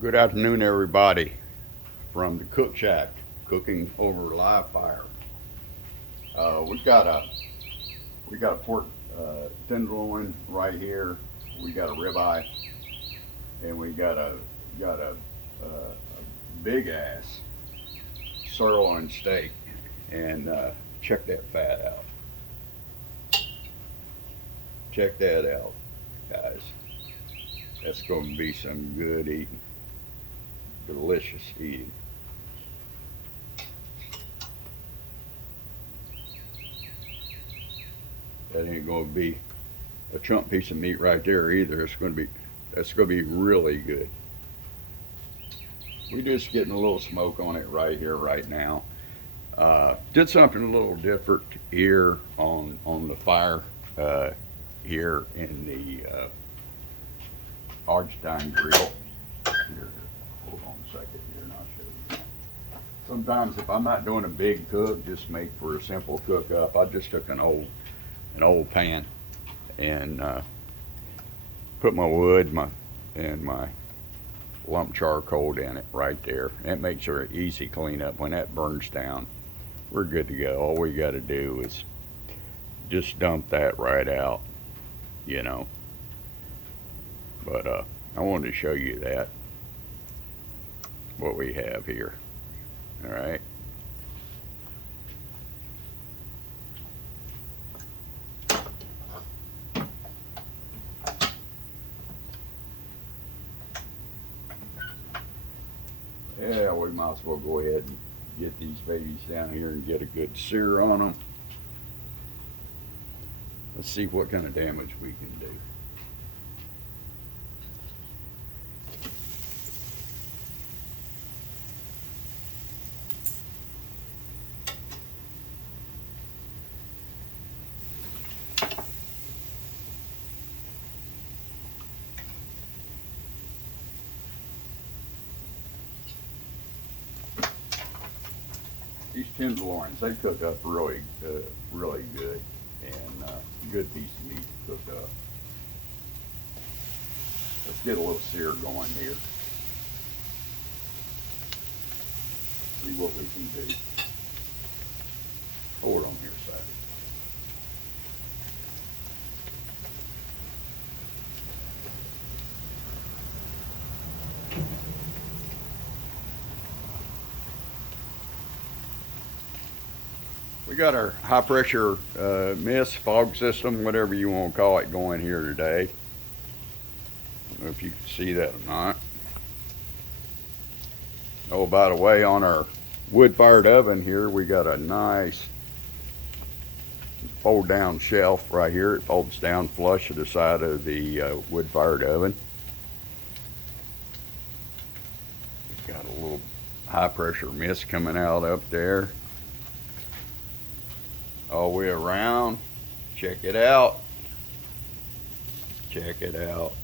Good afternoon, everybody, from the Cook Shack, cooking over live fire. We got a pork tenderloin right here. We got a ribeye, and we got a big ass sirloin steak. And check that fat out. Check that out, guys. That's going to be some good eating, delicious eating. That ain't gonna be a chunk piece of meat right there either. That's gonna be really good. We just getting a little smoke on it right here, right now. Did something a little different here on the fire here in the Argentine Grill. Here, hold on a second here, and I'll show you. Sometimes if I'm not doing a big cook, just make for a simple cook up. I just took an old pan and put my wood and my lump charcoal in it right there. That makes for an easy cleanup. When that burns down, we're good to go. All we got to do is just dump that right out, you know. But I wanted to show you that, what we have here. All right. Yeah, we might as well go ahead and get these babies down here and get a good sear on them. Let's see what kind of damage we can do. These tenderloins, they cook up really good, and good piece of meat to cook up. Let's get a little sear going here. See what we can do. Hold on here a second. We got our high pressure mist, fog system, whatever you want to call it, going here today. I don't know if you can see that or not. Oh, by the way, on our wood fired oven here, we got a nice fold down shelf right here. It folds down flush to the side of the wood fired oven. It's got a little high pressure mist coming out up there all the way around. Check it out. Check it out.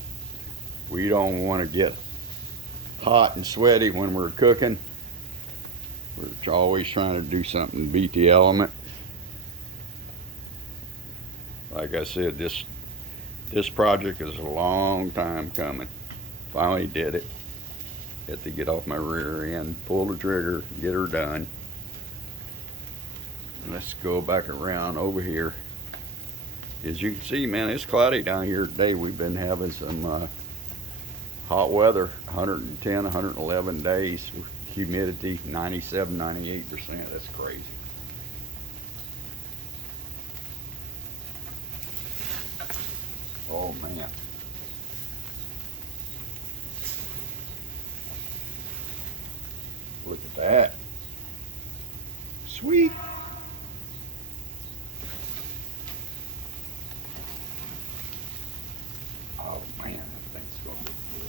We don't want to get hot and sweaty when we're cooking. We're always trying to do something to beat the element. Like I said, this project is a long time coming. Finally did it. Had to get off my rear end, pull the trigger, get her done. Let's go back around over here. As you can see, man, it's cloudy down here today. We've been having some hot weather, 110, 111 days. Humidity, 97, 98%. That's crazy. Oh, man. Look at that. Sweet. Oh man, that thing's gonna be good.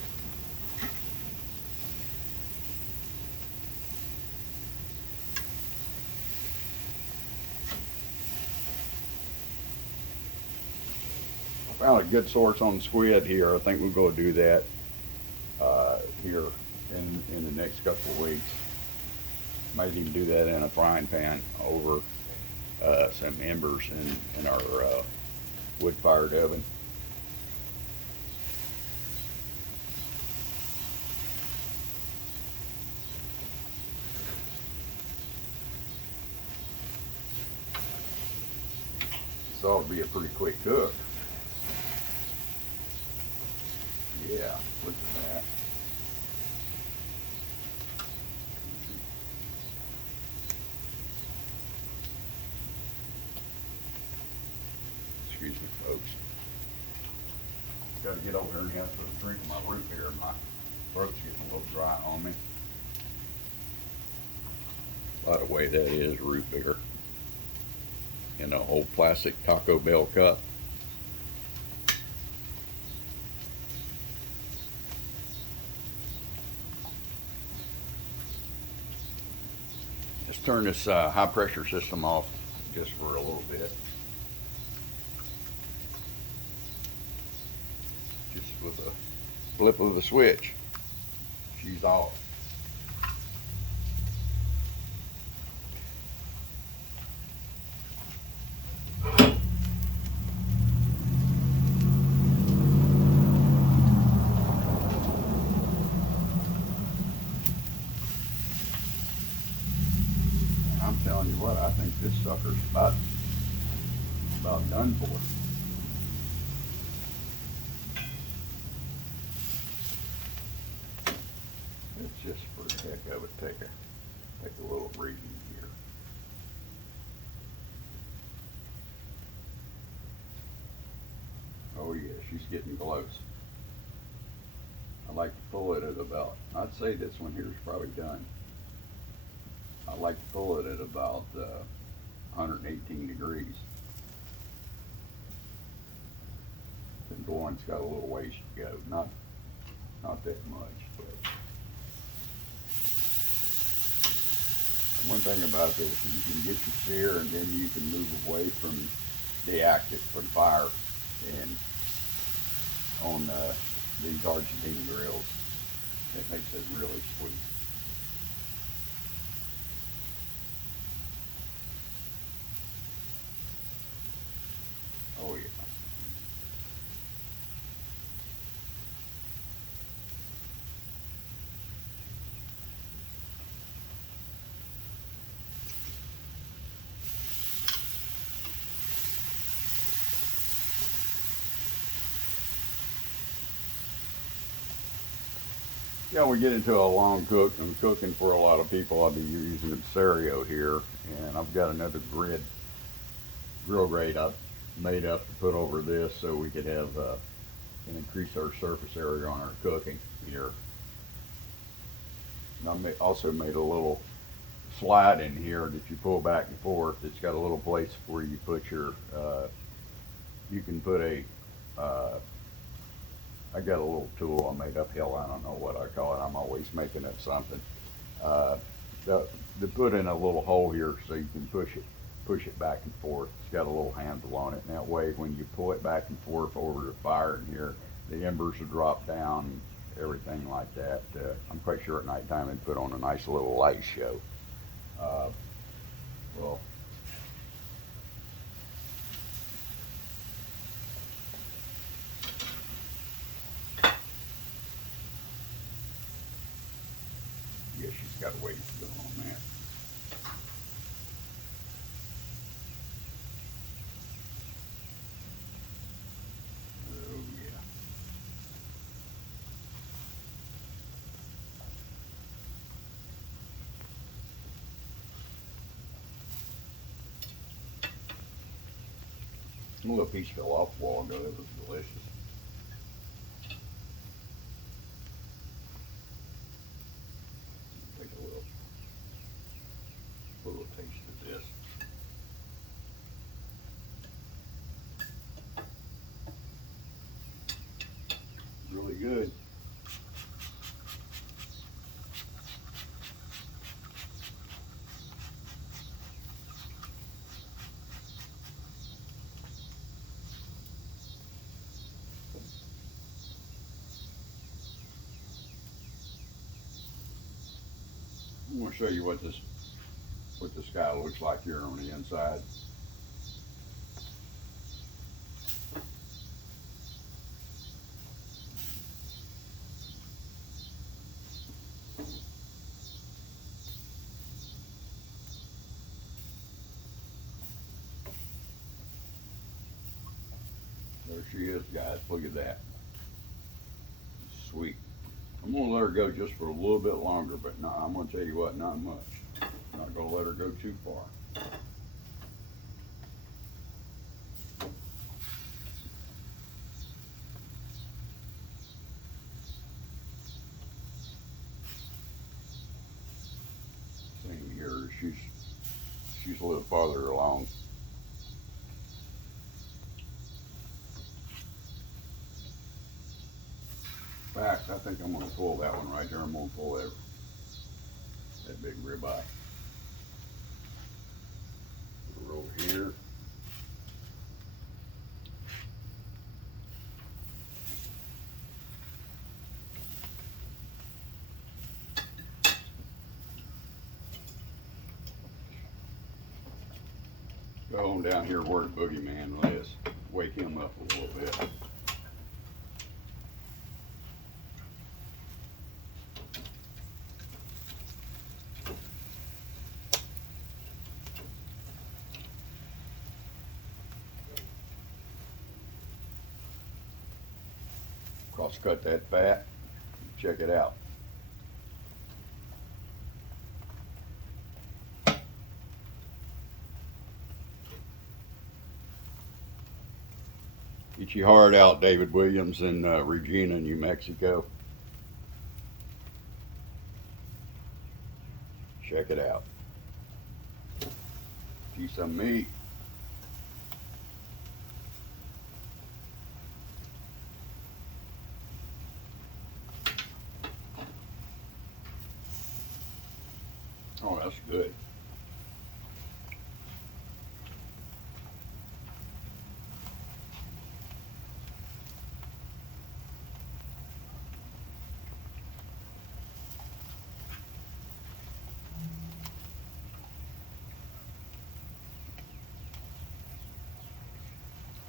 I found a good source on squid here. I think we'll go do that here in the next couple of weeks. Might even do that in a frying pan over some embers in our wood-fired oven. ought to be a pretty quick cook. Yeah, look at that. Excuse me, folks. Got to get over here and have to drink my root beer. My throat's getting a little dry on me. By the way, that is root beer in an old plastic Taco Bell cup. Let's turn this high pressure system off just for a little bit. Just with a flip of the switch, she's off. I'm telling you what, I think this sucker's about done for. It's just for the heck of it, take a little reading here. Oh yeah, she's getting close. I like to pull it at about, I'd say this one here is probably done. I like to pull it at about 118 degrees. The Loin's got a little ways to go, not that much, but one thing about this, you can get your sear and then you can move away from the active for the fire. And on these Argentine grills, it makes it really sweet. Oh yeah. Yeah, we get into a long cook. I'm cooking for a lot of people. I'll be using a stereo here, and I've got another grill grate I've made up to put over this so we could have and increase our surface area on our cooking here. And I also made a little slide in here that you pull back and forth. It's got a little place where you put your, you can put a, I got a little tool I made up. Hell, I don't know what I call it. I'm always making up something. To put in a little hole here so you can push it back and forth. It's got a little handle on it, and that way when you pull it back and forth over the fire in here, the embers will drop down, everything like that. I'm quite sure at nighttime it'd put on a nice little light show. Well, yeah, she's got a ways to go on that. Oh yeah. A little piece fell off a while ago. It was delicious. Take a little taste of this. Really good. I'm going to show you what this guy looks like here on the inside. she is, guys. Look at that. Sweet. I'm gonna let her go just for a little bit longer, but no, I'm gonna tell you what, not much. Not gonna let her go too far. Same here. She's a little farther along. In fact, I think I'm gonna pull that one right there. I'm gonna pull that big ribeye. Put her over here. Go on down here where the boogeyman lives. Wake him up a little bit. Cross cut that fat. Check it out. Get your heart out, David Williams in Regina, New Mexico. Check it out. See some meat. Oh, that's good.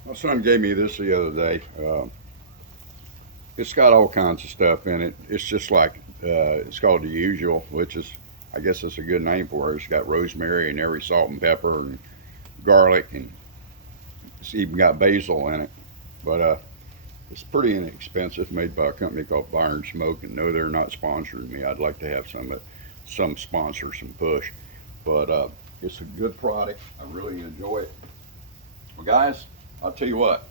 My son gave me this the other day. It's got all kinds of stuff in it. It's just like, it's called the usual, which is, I guess it's a good name for it. It's got rosemary and every salt and pepper and garlic, and it's even got basil in it. But it's pretty inexpensive, made by a company called Fire and Smoke, and no, they're not sponsoring me. I'd like to have some sponsor, some push. But it's a good product. I really enjoy it. Well, guys, I'll tell you what,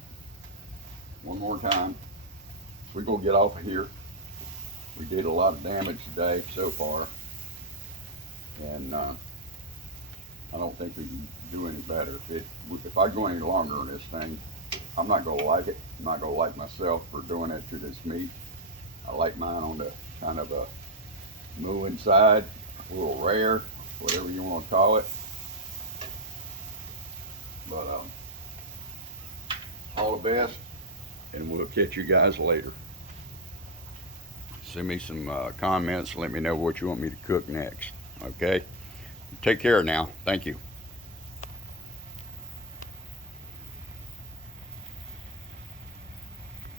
one more time, we're going to get off of here. We did a lot of damage today so far, and I don't think we can do any better. If I go any longer on this thing, I'm not going to like it. I'm not going to like myself for doing it to this meat. I like mine on the kind of a mooing side, a little rare, whatever you want to call it. But all the best, and we'll catch you guys later. Send me some comments. Let me know what you want me to cook next. Okay? Take care now. Thank you.